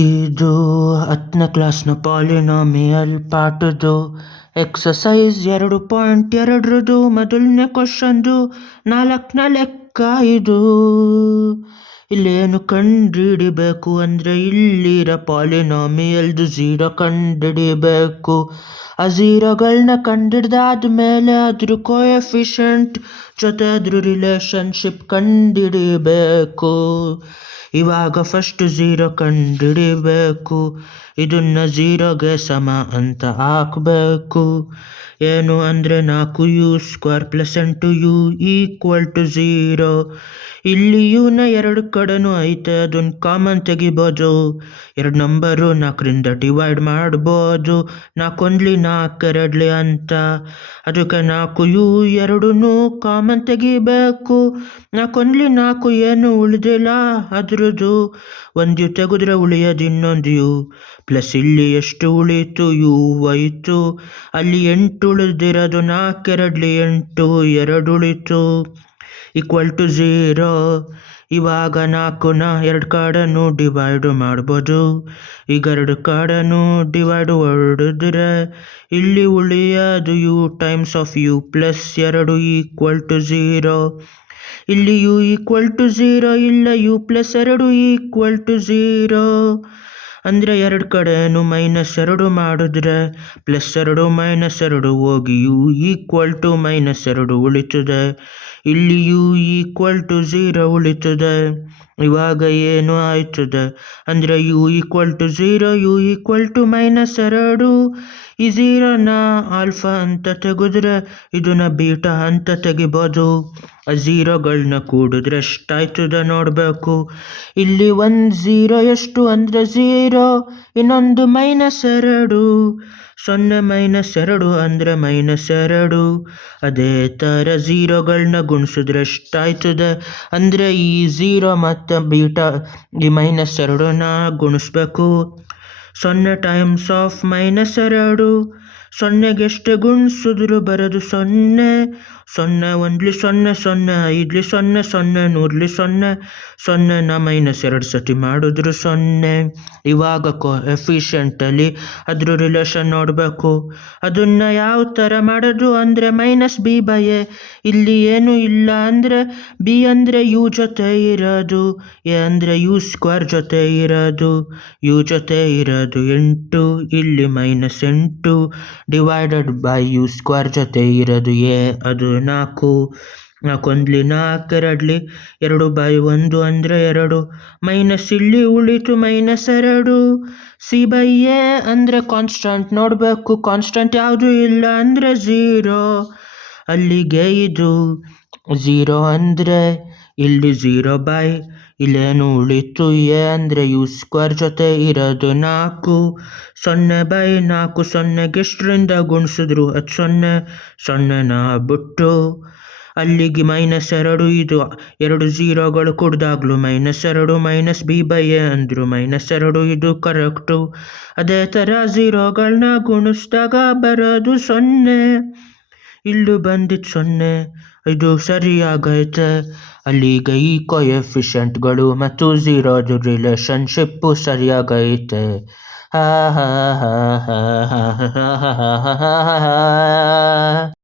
ಇದು 10ನೇ ಕ್ಲಾಸ್ನ polynomial ಪಾಠದ್ದು exercise 2.2 ಮೊದಲನೇ ಕ್ವಶನ್ದು 4ನೇ ಲೆಕ್ಕ ಇದು. ಇಲ್ಲೇನು ಕಂಡುಹಿಡಿಬೇಕು ಅಂದರೆ ಇಲ್ಲಿರೋ ಪಾಲಿನಾಮಿಯಲ್ದು ಝೀರೋ ಕಂಡುಹಿಡಿಬೇಕು. ಆ ಝೀರೋಗಳನ್ನ ಕಂಡುಹಿಡ್ದಾದ್ಮೇಲೆ ಅದ್ರ ಕೋಎಫಿಷಿಯಂಟ್ ಜೊತೆ ಅದ್ರ ರಿಲೇಷನ್ಶಿಪ್ ಕಂಡುಹಿಡಿಬೇಕು. ಇವಾಗ ಫಸ್ಟ್ ಝೀರೋ ಕಂಡುಹಿಡಿಬೇಕು. ಇದನ್ನು ಝೀರೋಗೆ ಸಮ ಅಂತ ಹಾಕಬೇಕು. ಏನು ಅಂದರೆ 4u² + 8u = 0. ಇಲ್ಲಿ ಯುನ ಎರಡು ಕಡೆನೂ ಐತೆ, ಅದನ್ನು ಕಾಮನ್ ತೆಗಿಬೋದು. ಎರಡು ನಂಬರು 4ರಿಂದ ಡಿವೈಡ್ ಮಾಡ್ಬೋದು. 4 1 4 2 ಅಂತ. ಅದಕ್ಕೆ 4u ಎರಡೂ ಕಾಮನ್ ತೆಗಿಬೇಕು. 4 1 4 ಏನು ಉಳಿದಿಲ್ಲ ಅದ್ರದ್ದು. ಒಂದು ಯು ತೆಗೆದ್ರೆ ಉಳಿಯೋದು ಇನ್ನೊಂದು ಯು. ಪ್ಲಸ್ ಇಲ್ಲಿ ಎಷ್ಟು ಉಳೀತು? ಯು ಹೋಯ್ತು. ಅಲ್ಲಿ 8 ಉಳಿದಿರೋದು 4 2 8 2 ಉಳೀತು = 0. ಇವಾಗ 4ನ ಎರಡು ಕಡೆನೂ ಡಿವೈಡ್ ಮಾಡ್ಬೋದು. ಈಗ ಎರಡು ಕಡೆನೂ ಡಿವೈಡ್ ಹೊಡೆದ್ರೆ ಇಲ್ಲಿ ಉಳಿಯೋದು u times of u plus 2 = 0. ಇಲ್ಲಿ u = 0 ಇಲ್ಲ u + 2 = 0. ಅಂದರೆ ಎರಡು ಕಡೆನೂ -2 ಮಾಡಿದ್ರೆ +2 -2 ಹೋಗಿ u = -2 ಉಳಿತದೆ. ಇಲ್ಲಿ u = 0 ಉಳಿತದೆ. ಇವಾಗ ಏನು ಆಯ್ತದೆ ಅಂದರೆ u = 0, u = -2. ಈ 0ನ ಆಲ್ಫಾ ಅಂತ ತೆಗೆದ್ರೆ ಇದನ್ನ ಬೀಟಾ ಅಂತ ತೆಗಿಬೋದು. ಆ ಝೀರೋಗಳನ್ನ ಕೂಡಿದ್ರೆ ಎಷ್ಟಾಯ್ತದೆ ನೋಡಬೇಕು. ಇಲ್ಲಿ ಒಂದು ಝೀರೋ ಎಷ್ಟು ಅಂದರೆ 0, ಇನ್ನೊಂದು -2. 0 - 2 ಅಂದರೆ -2. ಅದೇ ಥರ ಝೀರೋಗಳನ್ನ ಗುಣಿಸಿದ್ರೆ ಎಷ್ಟಾಯ್ತದೆ ಅಂದರೆ ಈ 0 ಮತ್ತು ಬೀಟಾ ಈ -2ನ ಗುಣಿಸ್ಬೇಕು. 0 ಟೈಮ್ಸ್ ಆಫ್ -2. 0ಗೆ ಎಷ್ಟು ಗುಣಿಸಿದ್ರು ಬರೋದು 0. 0 1 0 0 5 0 0 100 0. 0ನ -2 ಸತಿ ಮಾಡಿದ್ರು 0. ಇವಾಗ ಕೋಎಫಿಷಿಯಂಟಲ್ಲಿ ಅದ್ರ ರಿಲೇಷನ್ ನೋಡಬೇಕು. ಅದನ್ನು ಯಾವ ಥರ ಮಾಡೋದು ಅಂದರೆ -b/a. ಇಲ್ಲಿ ಏನೂ ಇಲ್ಲ ಅಂದರೆ b ಅಂದರೆ u ಜೊತೆ ಇರೋದು, a ಅಂದರೆ u² ಜೊತೆ ಇರೋದು. u ಜೊತೆ ಇರೋದು 8, ಇಲ್ಲಿ -8 ಡಿವೈಡೆಡ್ ಬೈ u² ಜೊತೆ ಇರೋದು a, ಅದು 4. 4 1 4 2 2/1 ಅಂದರೆ 2. ಮೈನಸ್ ಇಲ್ಲಿ ಉಳಿತು -2. c/a ಅಂದರೆ ಕಾನ್ಸ್ಟಂಟ್ ನೋಡಬೇಕು. ಕಾನ್ಸ್ಟಂಟ್ ಯಾವುದೂ ಇಲ್ಲ ಅಂದರೆ 0. ಅಲ್ಲಿಗೆ ಇದು 0 ಅಂದರೆ ಇಲ್ಲಿ 0/, ಇಲ್ಲೇನು ಉಳಿತು a ಅಂದರೆ u² ಜೊತೆ ಇರೋದು 4. 0/4. 0ಗೆ ಎಷ್ಟರಿಂದ ಗುಣಿಸಿದ್ರು ಅದು 0. 0ನ ಬಿಟ್ಟು ಅಲ್ಲಿಗೆ -2. ಇದು ಎರಡು ಝೀರೋಗಳು ಕುಡ್ದಾಗ್ಲೂ -2 -b/a ಅಂದರು -2. ಇದು ಕರೆಕ್ಟು. ಅದೇ ಥರ ಝೀರೋಗಳನ್ನ ಗುಣಿಸಿದಾಗ ಬರೋದು 0. ಇಲ್ಲೂ ಬಂದಿದ್ದು 0. ಇದು ಸರಿಯಾಗೈತೆ. ಅಲ್ಲಿಗ ಈ ಕೋಎಫಿಷಿಯಂಟ್ಗಳು ಮತ್ತು ಝೀರೋದು ರಿಲೇಷನ್ಶಿಪ್ಪು ಸರಿಯಾಗೈತೆ. ಹಾ ಹಾ ಹಾ ಹಾ ಹಾ ಹಾ ಹಾ ಹಾ ಹಾ ಹಾ.